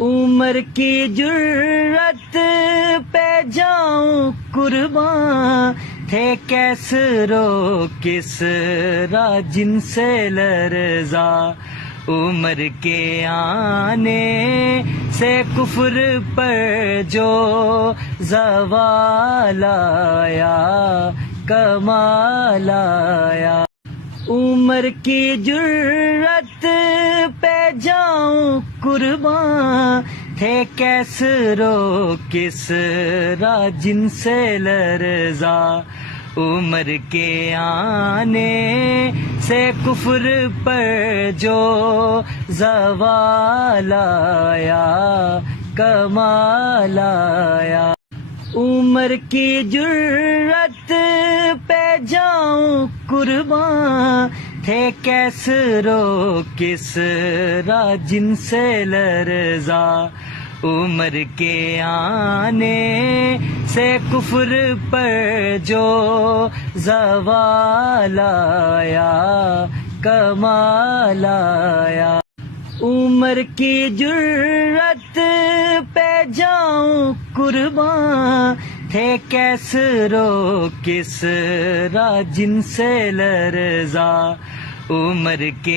عمر کی جرت پہ جاؤں قرباں، تھے کیسرو کسریٰ جن سے لرزا، عمر کے آنے سے کفر پر جو زوال آیا کمال آیا۔ عمر کی جرت پہ جاؤں قرباں، تھے کیسرو کسریٰ جن سے لرزا، عمر کے آنے سے کفر پر جو زوال آیا کمال آیا۔ عمر کی جرت پہ جاؤں قرباں، تھے کیسرو کسریٰ جن سے لرزا، عمر کے آنے سے کفر پر جو زوال آیا کمال آیا۔ عمر کی جرت پہ جاؤں قرباں، تھے کیسرو کسریٰ جن سے لرزا، عمر کے